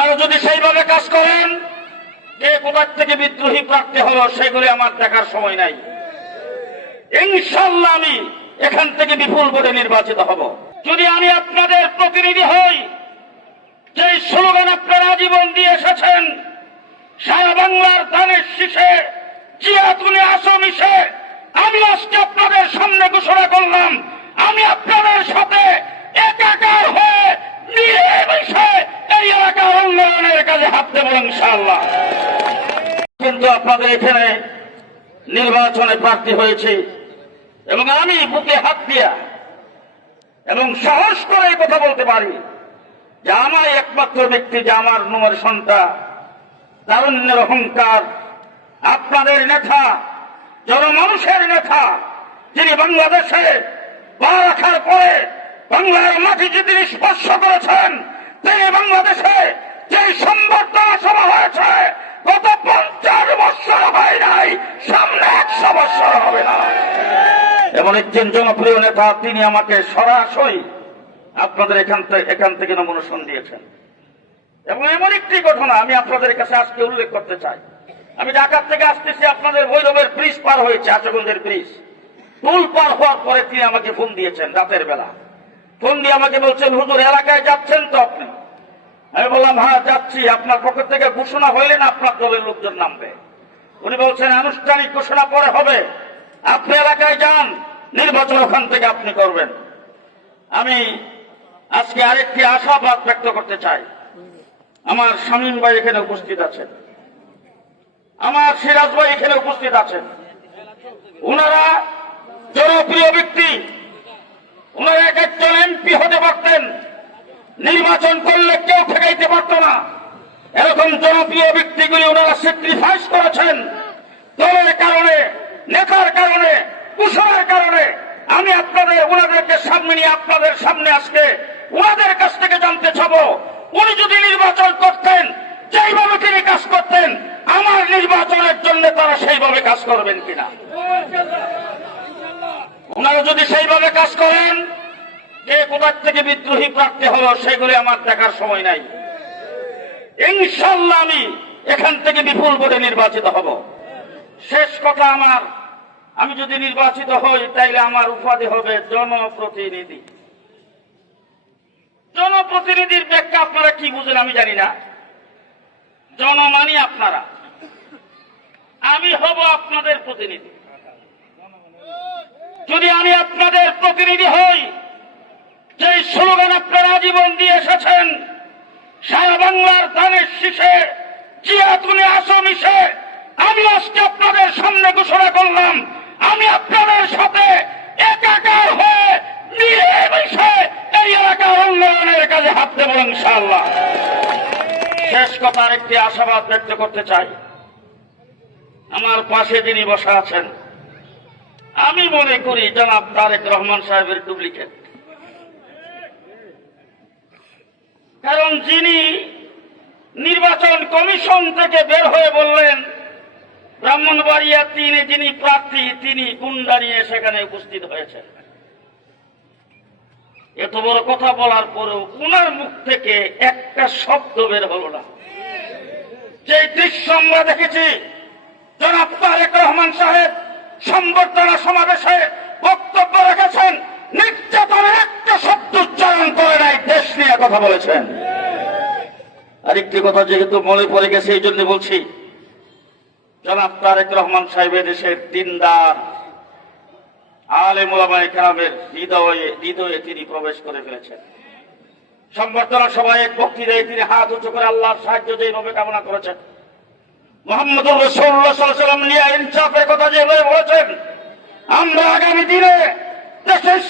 ওনারা যদি সেইভাবে কাজ করেন কে কোথার থেকে বিদ্রোহী প্রাপ্তি হলো সেগুলি আমার দেখার সময় নাই। ইনশাল্লাহ আমি এখান থেকে বিপুল ভোটে নির্বাচিত হব। যদি আমি আপনাদের প্রতিনিধি হই যে স্লোগান আপনারা জীবন দিয়ে এসেছেন, সারা বাংলার ধানের শীষে, জিয়াতুনে আসো মিশে আমি আজকে আপনাদের সামনে ঘোষণা করলাম, আমি আপনাদের সাথে একাকার হয়ে মিলেমিশে এই এলাকার উন্নয়নের কাজে হাত দেব ইনশাআল্লাহ। কিন্তু আপনাদের এখানে নির্বাচনে প্রার্থী হয়েছে এবং আমি বুকে হাত দিয়া এবং সাহস করে কথা বলতে পারি যে আমার একমাত্র ব্যক্তি, যে আমার নুমের সন্তান তারুণ্যের অহংকার, আপনাদের নেতা, জনমানুষের নেতা, যিনি বাংলাদেশে পা রাখার পরে বাংলার মাটি যে তিনি স্পর্শ করেছেন তিনি বাংলাদেশে যে সম্বর্ধনা সভা হয়েছে, গত পঞ্চাশ বৎসর হয় নাই, সামনে একশো বৎসর হবে না। এমন একজন জনপ্রিয় নেতা, তিনি আমাকে সরাসরি আপনাদের এখান থেকে এখান থেকে দিয়েছেন এবং এমন একটি ঘটনা আমি আপনাদের কাছে আজকে উল্লেখ করতে চাই। আমি ঢাকার থেকে আসতেছি, আপনাদের ভৈরবের ব্রিজ পার হয়েছে আশাগঞ্জের ব্রিজ। পার হওয়ার পরে তিনি আমাকে ফোন দিয়েছেন রাতের বেলা। ফোন দিয়ে আমাকে বলছেন, হুজুর, এলাকায় যাচ্ছেন তো? হ্যাঁ যাচ্ছি, আপনার পক্ষ থেকে ঘোষণা হইলে না আপনার দলের লোকজন নামবে। উনি বলছেন, আনুষ্ঠানিক ঘোষণা পরে হবে। আপনি এলাকায় যান, নির্বাচন ওখান থেকে আপনি করবেন। আমি আজকে আরেকটি আশাবাদ ব্যক্ত করতে চাই। আমার শামীম ভাই এখানে উপস্থিত আছেন। আমার সিরাজ ভাই এখানে উপস্থিত আছেন। ওনারা জনপ্রিয় ব্যক্তি। ওনারা এক একজন এমপি হতে পারতেন। নির্বাচন করলে কেউ ঠেকাইতে পারত না। এরকম জনপ্রিয় ব্যক্তিগুলি ওনারা স্যাক্রিফাইস করেছেন। দলের কারণে, নেতার কারণে কুশলের কারণে। আমি আপনাদের, ওনাদেরকে সামনে নিয়ে আপনাদের সামনে আজকে ওনাদের কাছ থেকে জানতে চাব, উনি যদি নির্বাচন করতেন, যেইভাবে তিনি কাজ করতেন, আমার নির্বাচনের জন্য তারা সেইভাবে কাজ করবেন কিনা? ওনারা যদি সেইভাবে কাজ করেন কে কোথার থেকে বিদ্রোহী প্রাপ্তি হলো, সেগুলি আমার দেখার সময় নাই। ইনশাল্লাহ আমি এখান থেকে বিপুল ভোটে নির্বাচিত হব। শেষ কথা আমার, আমি যদি নির্বাচিত হই, তাইলে আমার উপাধি হবে জনপ্রতিনিধি। জনপ্রতিনিধির ব্যাখ্যা আপনারা কি বুঝেন আমি জানি না। জনমানি আপনারা। আমি হব আপনাদের প্রতিনিধি। যদি আমি আপনাদের প্রতিনিধি হই যে স্লোগান আপনারা জীবন দিয়ে এসেছেন, সারা বাংলার ধানের শীষে, জিয়াতুনে আসো মিশে আমি আজকে আপনাদের সামনে ঘোষণা করলাম, আমি আপনাদের সাথে একাকার হয়ে মিলেমিশে এই এলাকার উন্নয়নের কাজে হাত দেব ইনশাআল্লাহ। শেষ কথা একটি আশাবাদ ব্যক্ত করতে চাই। আমার পাশে যিনি বসা আছেন, আমি মনে করি জনাব তারেক রহমান সাহেবের ডুপ্লিকেট। কারণ যিনি নির্বাচন কমিশন থেকে বের হয়ে বললেন, ব্রাহ্মণবাড়িয়া তিনে যিনি প্রার্থী, তিনি গুন্ডা সেখানে উপস্থিত হয়েছেন। এত বড় কথা বলার পরেও উনার মুখ থেকে একটা শব্দ বের হলো না। যে দৃশ্য আমরা দেখেছি, জনাব তারেক রহমান সাহেব সংবর্ধনা সমাবেশে বক্তব্য রেখেছেন। কথা বলেছেন। আরেকটি কথা যেহেতু মনে পড়ে গেছে, এই জন্য বলছি, জনাব তারেক রহমান সাহেবের দেশের দিনদার আলে মোলামায় কেরামের হৃদয়ে হৃদয়ে তিনি প্রবেশ করে ফেলেছেন। সংবর্ধনা সভায় এক বক্তৃতায় তিনি হাত উঁচু করে আল্লাহর সাহায্য যেভাবে কামনা করেছেন। মোহাম্মদ রসুল্লাহাম নিয়ে ইনসাফের কথা যেভাবে বলেছেন, আমরা আগামী দিনে দেশের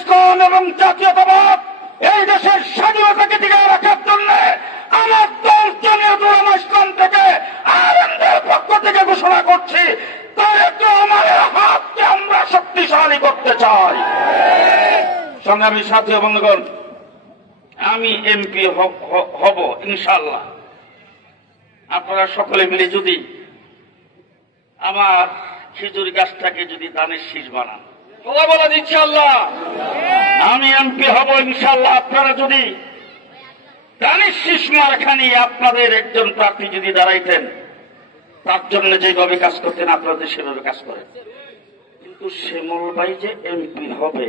এবং জাতীয়তাবাদ এই দেশের স্বাধীনতাকে টিকে রাখার জন্য আমার দল উলামা ইসলাম থেকে আনন্দের পক্ষ থেকে ঘোষণা করছি তারেক রহমানের হাতকে আমরা শক্তিশালী করতে চাই। সংগ্রামী সাথী বন্ধুগণ, আমি এমপি হব ইনশাল্লাহ আপনারা সকলে মিলে যদি আমার খেজুর গাছটাকে যদি ধানের শীষ বানান। কথা বলেন ইনশাল্লাহ আমি এমপি হব ইনশাল্লাহ আপনারা যদি মারখানি আপনাদের একজন প্রার্থী যদি দাঁড়াইতেন, তার জন্য যেভাবে কাজ করতেন আপনাদের সেভাবে কাজ করেন। কিন্তু শ্যামল ভাই যে এমপি হবে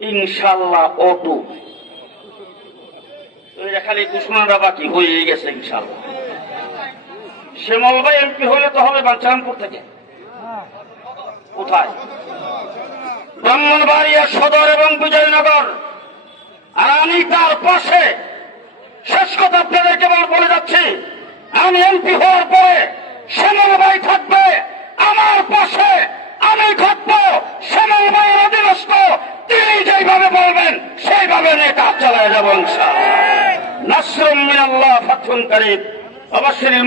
ইনশাল্লাহ অটু। খালি ঘোষণাটা বাকি হয়ে গেছে ইনশাল্লাহ শ্যামল ভাই এমপি হলে তো হবে বাঞ্ছারামপুর থেকে। কোথায়? ব্রাহ্মণবাড়িয়া সদর এবং বিজয়নগর। আর আমি তার পাশে। শেষ কথা আপনাদেরকে বলে যাচ্ছি। আমি এমপি হওয়ার পরে ভাই থাকবে আমার পাশে। আমি থাকব ভাইয়ের অধীনস্থ। তিনি যেভাবে বলবেন, সেইভাবে নিয়ে কাজ চালায় যাব নাসরুম মিনাল্লাহ ফাতহুন করিম। অবশ্যই